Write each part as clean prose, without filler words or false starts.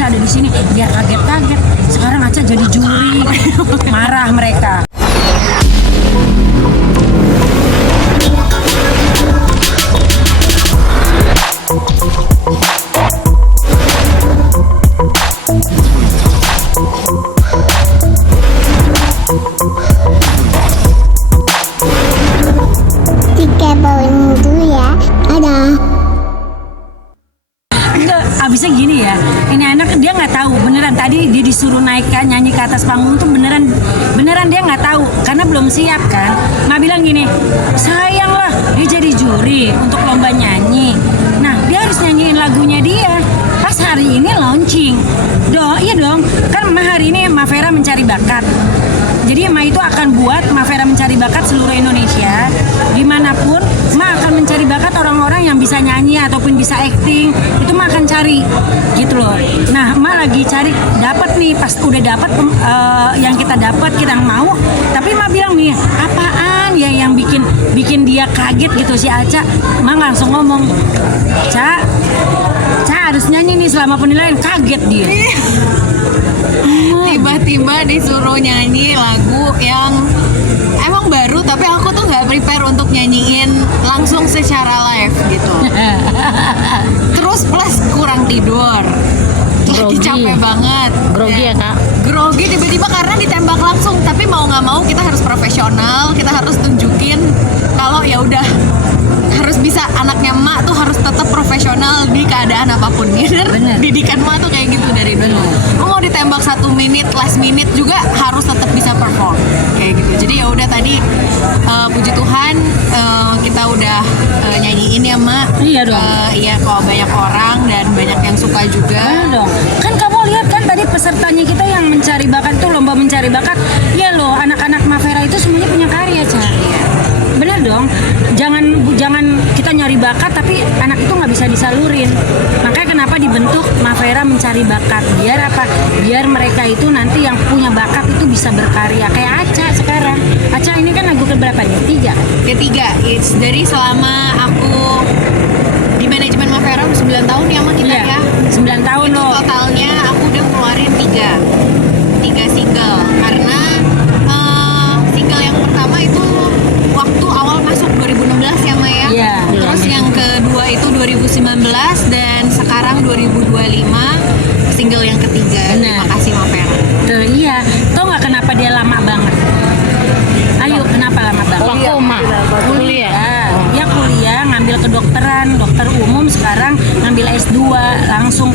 Aca ada di sini, biar kaget-kaget. Sekarang Aca jadi juri, marah mereka. Abisnya gini ya, ini anak dia nggak tahu beneran tadi dia disuruh naikkan nyanyi ke atas panggung tuh beneran dia nggak tahu karena belum siap kan. Ma bilang gini, sayang lah dia jadi juri untuk lomba nyanyi. Nah dia harus nyanyiin lagunya dia pas hari ini launching. Iya dong, kan Ma hari ini Ma Vera mencari bakat. Jadi Ma itu akan buat Ma Vera mencari bakat seluruh Indonesia. Dimanapun Ma akan mencari bakat orang-orang yang bisa nyanyi ataupun bisa acting. Itu Ma akan cari gitu loh. Nah Ma lagi cari, dapat nih, pas udah dapat yang kita dapat kita mau. Tapi Ma bilang nih, apaan ya yang bikin dia kaget gitu si Aca. Ma langsung ngomong, Ca harus nyanyi nih selama penilaian. Kaget dia. Tiba-tiba disuruh nyanyi lagu yang emang baru, tapi aku tuh nggak prepare untuk nyanyiin langsung secara live gitu. Terus plus kurang tidur, lagi capek banget. Grogi ya Kak? Grogi tiba-tiba karena ditembak langsung. Tapi mau nggak mau kita harus profesional, kita harus tunjukin kalau ya udah harus bisa, anaknya Mak tuh harus tetap profesional di keadaan apapun. Bener. Didikan Mak tuh kayak gitu dari dulu. Mau ditembak 1 menit, last minute juga harus tetap bisa perform kayak gitu. Jadi ya udah tadi puji Tuhan kita udah nyanyiin ya Mak. Iya dong. Iya kok banyak orang dan banyak yang suka juga. Iya dong. Kan kamu lihat kan tadi pesertanya kita yang mencari bakat itu lomba mencari bakat. Iya loh, anak-anak Ma Vera itu semuanya punya karya, Ca. Bener dong, jangan kita nyari bakat tapi anak itu nggak bisa disalurin. Makanya kenapa dibentuk Ma Vera mencari bakat, biar apa? Biar mereka itu nanti yang punya bakat itu bisa berkarya kayak Aca sekarang. Aca ini kan lagu keberapa nih? Ketiga, it's dari selama aku di manajemen Ma Vera udah 9 tahun ya sama kita ya. 9 tahun itu loh. Totalnya aku udah keluarin 3 single. Karena single yang pertama itu waktu awal masuk 2016 ya Maya. Iya. Terus yang kedua itu 2019 dan sekarang 2025 single yang ketiga. Benar. Terima kasih Ma Vera. Tuh iya, tau nggak kenapa dia lama banget? Ayo, kenapa lama banget? Kuliah. Dia kuliah ngambil kedokteran, dokter umum, sekarang ngambil S2 langsung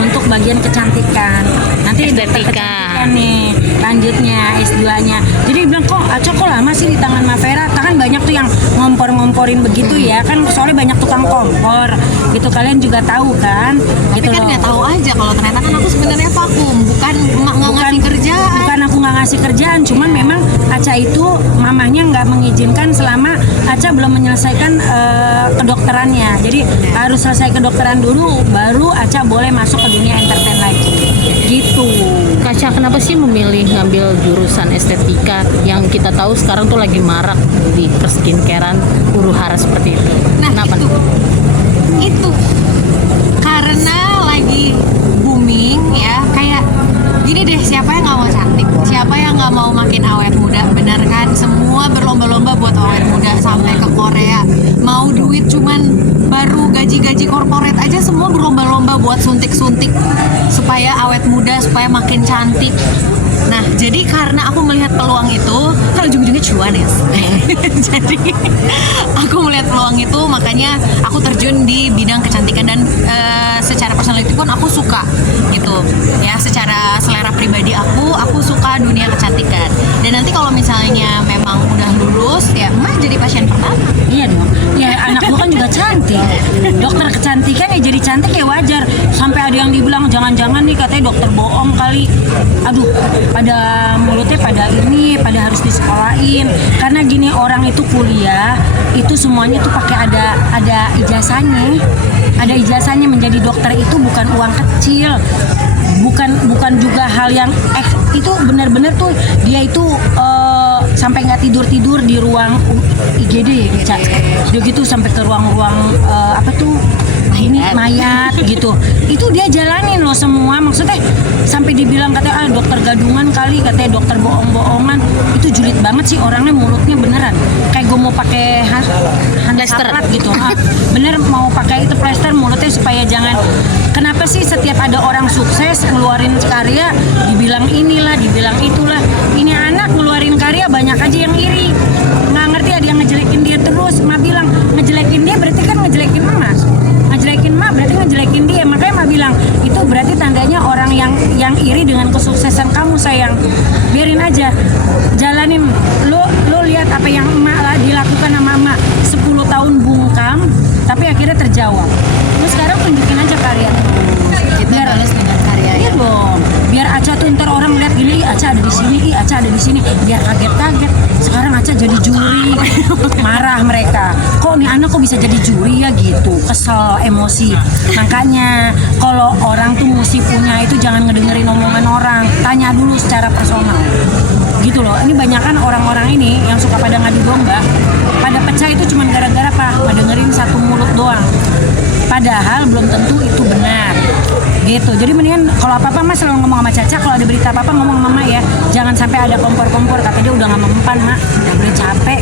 untuk bagian kecantikan. Nanti dokter kecantikan nih lanjutnya S2-nya. Jadi bilang kok Aca kok lama sih di tangan Ma Vera? Kan banyak tuh yang ngompor-ngomporin begitu ya, kan soalnya banyak tukang kompor gitu, kalian juga tahu kan. Tapi gitu kan loh. nggak tahu aja kalau ternyata kan aku sebenarnya vakum, bukan ngasih kerjaan. Bukan aku nggak ngasih kerjaan, cuman memang Aca itu mamahnya nggak mengizinkan selama Aca belum menyelesaikan kedokterannya. Jadi harus selesai kedokteran dulu, baru Aca boleh masuk ke dunia entertain lagi. Gitu. Kaca, kenapa sih memilih ngambil jurusan estetika yang kita tahu sekarang tuh lagi marak di perskincarean, huru hara seperti itu? Nah, kenapa? Itu karena lagi booming ya, kayak gini deh, siapa yang nggak mau cantik, siapa yang nggak mau makin awet muda, benar kan? Semua berlomba-lomba buat awet muda, sampai ke Korea mau duit cuman baru gaji korporat aja semua berlomba-lomba buat suntik-suntik supaya awet muda, supaya makin cantik. Nah, jadi karena aku melihat peluang itu, kan ujung-ujungnya cuan ya. Jadi aku melihat peluang itu, makanya aku terjun di bidang kecantikan dan secara personality pun aku suka gitu. Ya, secara selera pribadi aku suka dunia kecantikan. Dan nanti kalau misalnya memang udah lulus, ya Emak jadi pasien pertama. Iya dong. Ya anak gua kan juga cantik. Dokter kecantikan ya jadi cantik ya wajar. Sampai ada yang dibilang jangan-jangan nih katanya dokter bohong kali. Aduh, pada mulutnya pada harus disekolahin. Karena gini, orang itu kuliah itu semuanya tuh pakai ada ijazahnya. Ada ijazahnya, menjadi dokter itu bukan uang kecil. Bukan juga hal yang itu benar-benar tuh dia itu sampai nggak tidur di ruang IGD ya, Dia gitu sampai ke ruang-ruang ini mayat gitu. Itu dia jalanin loh semua, maksudnya sampai dibilang katanya dokter gadungan kali, katanya dokter bohong-bohongan. Itu julid banget sih orangnya, mulutnya beneran kayak gue mau pakai Plester gitu. Bener mau pakai itu plester mulutnya supaya jangan. Kenapa sih setiap ada orang sukses ngeluarin karya dibilang inilah, dibilang itulah. Ini anak ngeluarin karya banyak aja yang iri. Nggak ngerti, ada yang ngejelekin dia terus. Ma bilang ngejelekin dia berarti kan ngejelekin emas. Ngejelekin Ma berarti ngejelekin dia. Makanya Ma bilang itu berarti tandanya orang yang iri dengan kesuksesan kamu, sayang. Biarin aja, jalanin. Lo lihat apa yang emak dilakukan sama emak 10 tahun bungkam, tapi akhirnya terjawab. Lo sekarang tunjukin aja karya. Kita balas dengan karya Iya dong. Biar Aca tuh ntar orang lihat gini, Aca ada di sini, Aca ada di sini, biar kaget-kaget. Sekarang Aca jadi juri, marah mereka. Kok nih anak kok bisa jadi juri ya gitu, kesel, emosi. Makanya kalau orang tuh mesti punya itu jangan ngedengerin omongan orang, tanya dulu secara personal. Gitu loh. Ini banyakan orang-orang ini yang suka pada ngadu domba, pada pecah itu cuma gara-gara apa? Ngedengerin satu mulut doang. Padahal belum tentu itu benar. Gitu. Jadi mendingan kalau apa-apa Mas selalu ngomong sama Caca, kalau ada berita apa-apa ngomong sama Mama ya. Jangan sampai ada kompor-kompor, kata dia udah gak mempan, Mak. Udah capek.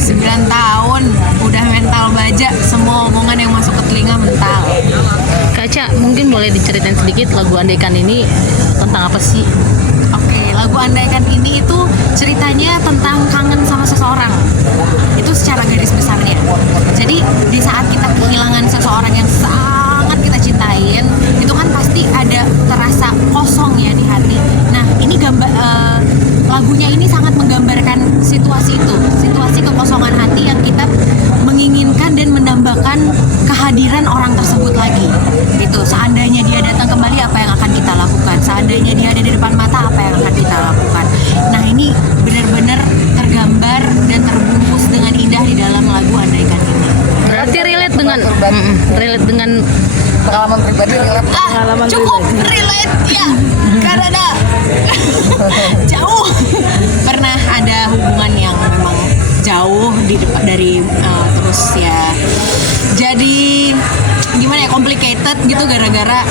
9 tahun udah mental baja, semua omongan yang masuk ke telinga mental. Kaca, mungkin boleh diceritain sedikit lagu Andaikan ini tentang apa sih? Oke, lagu Andaikan ini itu ceritanya tentang kangen sama seseorang. Itu secara garis besarnya. Jadi di saat kita kehilangan seseorang yang sangat kita cintain, itu kan pasti ada terasa kosong ya di hati. Nah, ini lagunya ini sangat menggambarkan situasi itu, situasi kekosongan hati yang kita menginginkan dan mendambakan kehadiran orang tersebut lagi. Gitu. Seandainya dia datang kembali, apa yang akan kita lakukan? Seandainya dia ada di depan mata, apa yang akan kita lakukan? Nah, ini benar-benar tergambar dan terbungkus dengan indah di dalam lagu Andaikan ini. Berarti relate dengan pengalaman pribadi relate. Cukup relate ya, karena jauh pernah ada hubungan yang memang jauh dari terus ya jadi gimana ya, complicated gitu gara-gara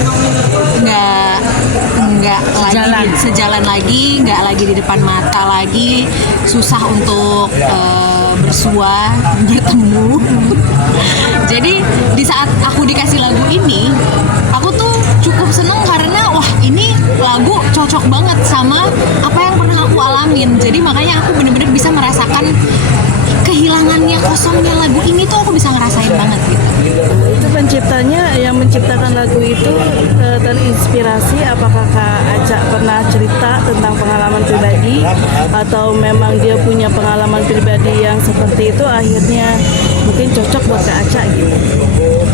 nggak lagi sejalan lagi, nggak lagi di depan mata lagi, susah untuk bersua, bertemu. Jadi di saat aku dikasih lagu ini, aku tuh cukup seneng karena wah ini lagu cocok banget sama apa yang pernah aku alamin. Jadi makanya aku bener-bener bisa merasakan kehilangannya, kosongnya lagu ini tuh aku bisa ngerasain banget gitu. Itu penciptanya yang menciptakan lagu itu terinspirasi, apakah Kak Aca pernah cerita tentang pengalaman pribadi atau memang dia punya pengalaman pribadi yang seperti itu akhirnya mungkin cocok buat Kak Aca gitu.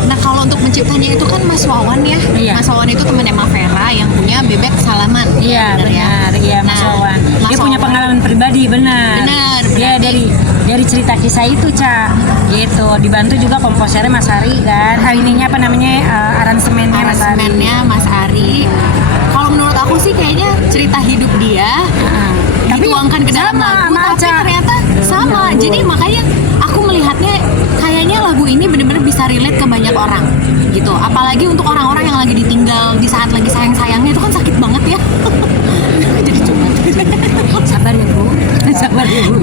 Nah kalau untuk menciptanya itu kan Mas Wawan ya. Iya. Mas Wawan itu temannya Mbak Vera yang punya Bebek Salaman. Iya bener ya? benar, iya Mas Nah, Wawan. Mas Dia punya Wawan. pengalaman pribadi, benar. Benar, Dia berarti- dari cerita kisah itu, Ca. Gitu. Dibantu juga komposernya Mas Ari kan. Ininya apa namanya? Aransemennya Mas Ari. Aransemennya Mas Ari. Kalau menurut aku sih kayaknya cerita hidup dia Tapi dituangkan ke dalam sama lagu, sama tapi Aca. ternyata sama. Jadi makanya aku melihatnya kayaknya lagu ini benar-benar bisa relate ke banyak orang gitu. Apalagi untuk orang-orang yang lagi ditinggal di saat lagi sayang-sayangnya, itu kan sakit banget ya. Jadi curhat. Sabar ya, Bu. Sabar ya, Bu.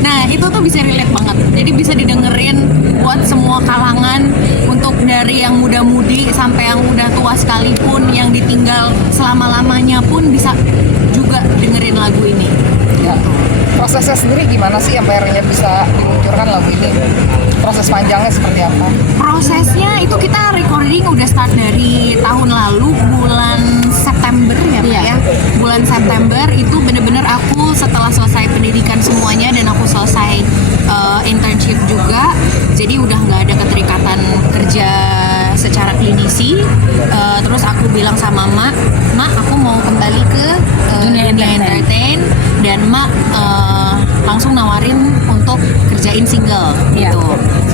Nah itu tuh bisa relate banget. Jadi bisa didengerin buat semua kalangan, untuk dari yang muda-mudi sampai yang udah tua sekalipun, yang ditinggal selama-lamanya pun bisa juga dengerin lagu ini. Ya. Prosesnya sendiri gimana sih sampai akhirnya bisa diluncurkan lagu ini? Proses panjangnya seperti apa? Prosesnya itu kita recording udah start dari tahun lalu, bulan September ya Pak ya. Bulan September itu bener-bener aku setelah selesai pendidikan semuanya dan aku selesai internship juga, jadi udah nggak ada keterikatan kerja secara klinisi. Terus aku bilang sama Mak aku mau kembali ke Dunia entertain, dan Mak langsung nawarin untuk kerjain single Iya. gitu.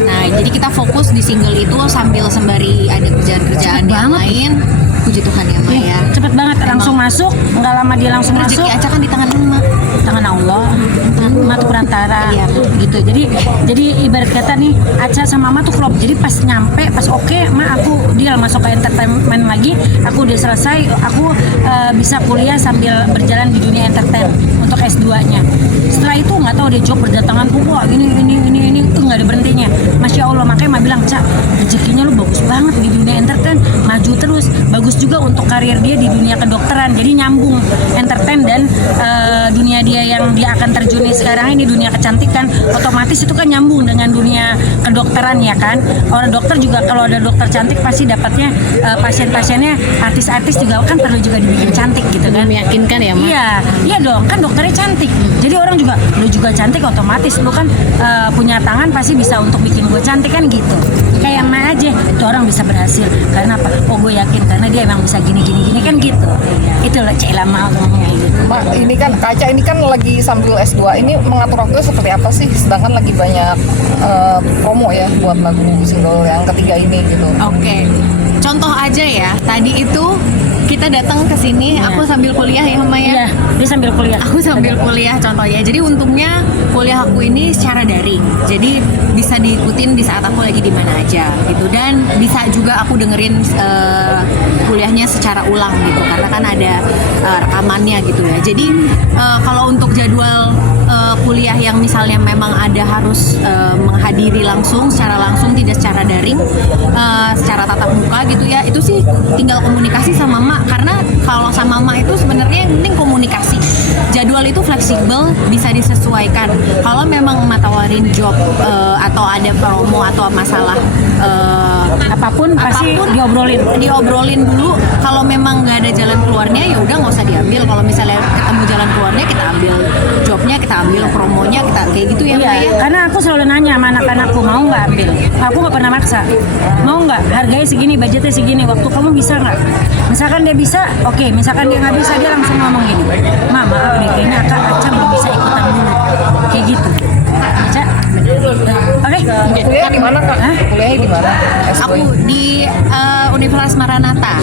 Nah, jadi kita fokus di single itu sambil sembari ada kerjaan-kerjaan yang lain. Puji Tuhan ya Maya. Cepet banget langsung masuk, nggak lama dia langsung masuk. Rezeki Aca kan di tangan emak. Tangan Allah, emak tuh perantara, Iya. gitu. Jadi ibarat kata nih, Aca sama Mama tuh klop. Jadi pas nyampe, pas oke, Ma aku deal masuk ke entertainment lagi. Aku udah selesai, aku bisa kuliah sambil berjalan di dunia entertain untuk S2-nya. Setelah itu nggak tahu deh job berdatangan wah ini itu nggak ada berhentinya. Masya Allah, makanya Ma bilang, Ca, rezekinya lu bagus banget di dunia entertain, maju terus. Bagus juga untuk karir dia di dunia kedokteran. Jadi nyambung entertain dan dunia dia yang dia akan terjuni sekarang ini, dunia kecantikan, otomatis itu kan nyambung dengan dunia kedokteran ya kan. Orang dokter juga kalau ada dokter cantik pasti dapatnya pasien-pasiennya artis-artis juga kan perlu juga dibikin cantik gitu kan. Meyakinkan ya, Ma? Iya dong, kan dokternya cantik. Jadi orang juga, lu juga cantik otomatis lu kan punya tangan pasti bisa untuk bikin gue cantik kan gitu. Kayak Ma aja, tuh orang bisa berhasil karena apa? Oh gue yakin karena dia emang bisa gini kan gitu. Itu loh Cila mau ngomongnya gitu. Mak, ini kan Kaca ini kan lagi sambil S2 ini mengatur waktu seperti apa sih? Sedangkan lagi banyak promo ya buat lagu single yang ketiga ini gitu. Oke. Contoh aja ya, tadi itu kita datang ke sini, aku sambil kuliah ya Maya. Iya, dia sambil kuliah. Aku sambil kuliah contohnya. Jadi untungnya kuliah aku ini secara daring. Jadi bisa diikutin di saat aku lagi di mana aja gitu. Dan bisa juga aku dengerin kuliahnya secara ulang gitu karena kan ada rekamannya gitu ya. Jadi kalau untuk jadwal kuliah yang misalnya memang ada harus menghadiri langsung secara langsung tidak secara daring, secara tatap muka gitu ya, itu sih tinggal komunikasi sama Mak. Karena kalau sama Mak itu sebenarnya yang penting komunikasi. Jadwal itu fleksibel, bisa disesuaikan. Kalau memang Mak tawarin job atau ada promo atau masalah apapun pasti diobrolin dulu. Kalau memang nggak ada jalan keluarnya ya udah nggak usah diambil. Kalau misalnya ketemu jalan keluarnya kita ambil jobnya, kita ambil promonya, kita kayak gitu ya Mbak Iya, ya. karena aku selalu nanya sama anak-anakku mau nggak ambil. Aku nggak pernah maksa. Mau nggak? Harganya segini, budgetnya segini. Waktu kamu bisa nggak? Misalkan dia bisa, oke. Misalkan dia nggak bisa, dia langsung ngomong gini. Ma, maaf deh, kayaknya Aca belum bisa ikutan dulu. Kayak gitu. Aca, oke. Kuliah di mana Kak? Hah? Kuliahnya di mana? S2. Aku di Universitas Maranatha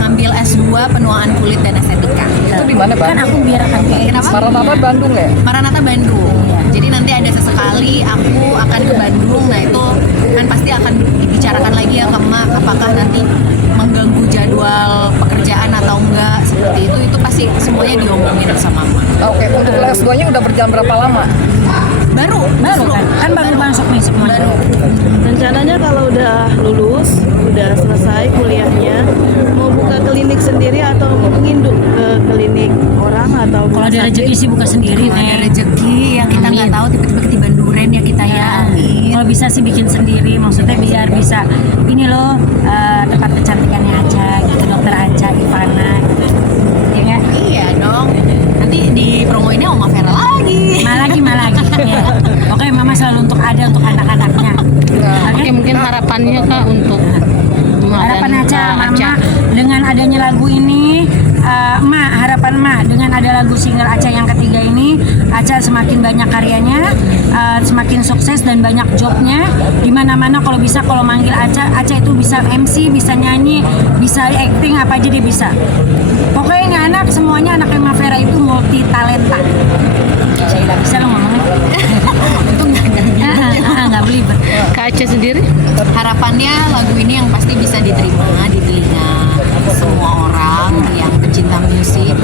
ngambil S2 penuaan kulit dan estetika. Itu di mana Kan Bandung? aku biar akan Kenapa? Maranatha Bandung ya? Maranatha Bandung. Jadi nanti ada sesekali aku akan ke Bandung. Nah itu kan pasti akan dibicarakan lagi ya ke Mak apakah nanti mengganggu jadwal pekerjaan atau enggak seperti itu. Itu pasti semuanya diomongin sama Mak. Oke, untuk kuliah S2-nya udah berjalan berapa lama? Baru kan baru masuk nih semuanya. Rencananya kalau udah lulus, udah selesai kuliahnya, mau buka klinik sendiri atau nginduk ke klinik orang atau Kalau ada rezeki sih buka sendiri, Kalau ada Nek. rezeki yang kita nggak tahu tiba-tiba ketiban duren ya kita ya. Amin. Kalau bisa sih bikin sendiri, maksudnya biar bisa ini loh tempat kecantikannya Aca gitu, dokter Aca, Ivana gitu. Ya nggak? Iya dong. Nanti di promoinnya Oma Vera lagi. Malagi. Ya. Oke, Mama selalu untuk ada untuk anak-anaknya. Oke, mungkin harapannya Kak untuk Harapan Aca, Mama Aca. dengan adanya lagu ini, harapan Ma dengan ada lagu single Aca yang ketiga ini, Aca semakin banyak karyanya, semakin sukses dan banyak jobnya. Di mana-mana kalau bisa, kalau manggil Aca itu bisa MC, bisa nyanyi, bisa acting, apa aja dia bisa. Pokoknya ini anak semuanya anak Emma Vera itu multi talenta. Saya nggak bisa lo ngomongnya. Itu Nggak belibet. Kak Aca sendiri? harapannya lagu ini yang pasti bisa diterima di telinga semua orang yang pecinta musik.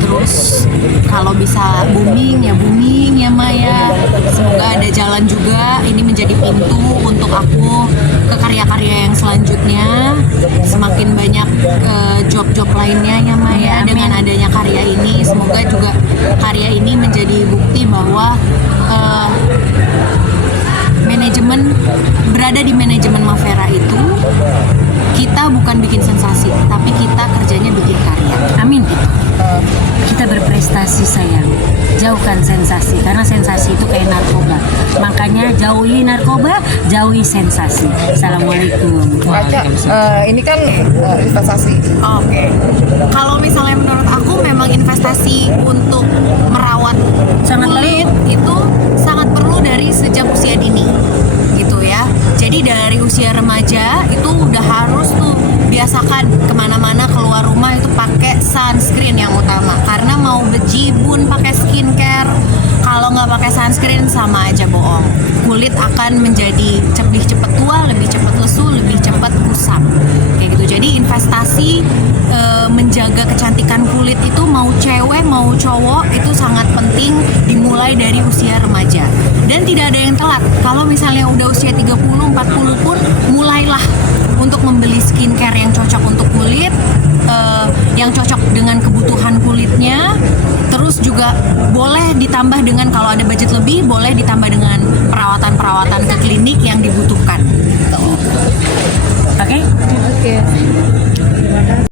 Terus kalau bisa booming ya Maya. Semoga ada jalan juga. Ini menjadi pintu untuk aku ke karya-karya yang selanjutnya. Semakin banyak job-job lainnya ya Maya. Dengan adanya karya ini, semoga juga karya ini menjadi bukti bahwa manajemen berada di manajemen Mavera itu kita bukan bikin sensasi, tapi kita kerjanya bikin karya. Amin. Kita berprestasi sayang, jauhkan sensasi karena sensasi itu kayak narkoba. Makanya jauhi narkoba, jauhi sensasi. Assalamualaikum. Kaca, ini kan investasi. Oke. Kalau misalnya menurut aku memang investasi untuk merawat Sangat kulit itu sangat perlu dari sejak usia dini, gitu ya. Jadi dari usia remaja itu udah harus tuh biar biasakan kemana-mana keluar rumah itu pakai sunscreen yang utama, karena mau bejibun pakai skincare, kalau nggak pakai sunscreen sama aja bohong. Kulit akan menjadi lebih cepat tua, lebih cepat lesu, lebih cepat kusam kayak gitu. Jadi investasi menjaga kecantikan kulit itu mau cewek mau cowok itu sangat penting, dimulai dari usia remaja. Dan tidak ada yang telat. Kalau misalnya udah usia 30, 40 pun mulailah untuk membeli skincare yang cocok untuk kulit, yang cocok dengan kebutuhan kulitnya. Terus juga boleh ditambah dengan, kalau ada budget lebih, boleh ditambah dengan perawatan-perawatan ke klinik yang dibutuhkan. Oke? Oke.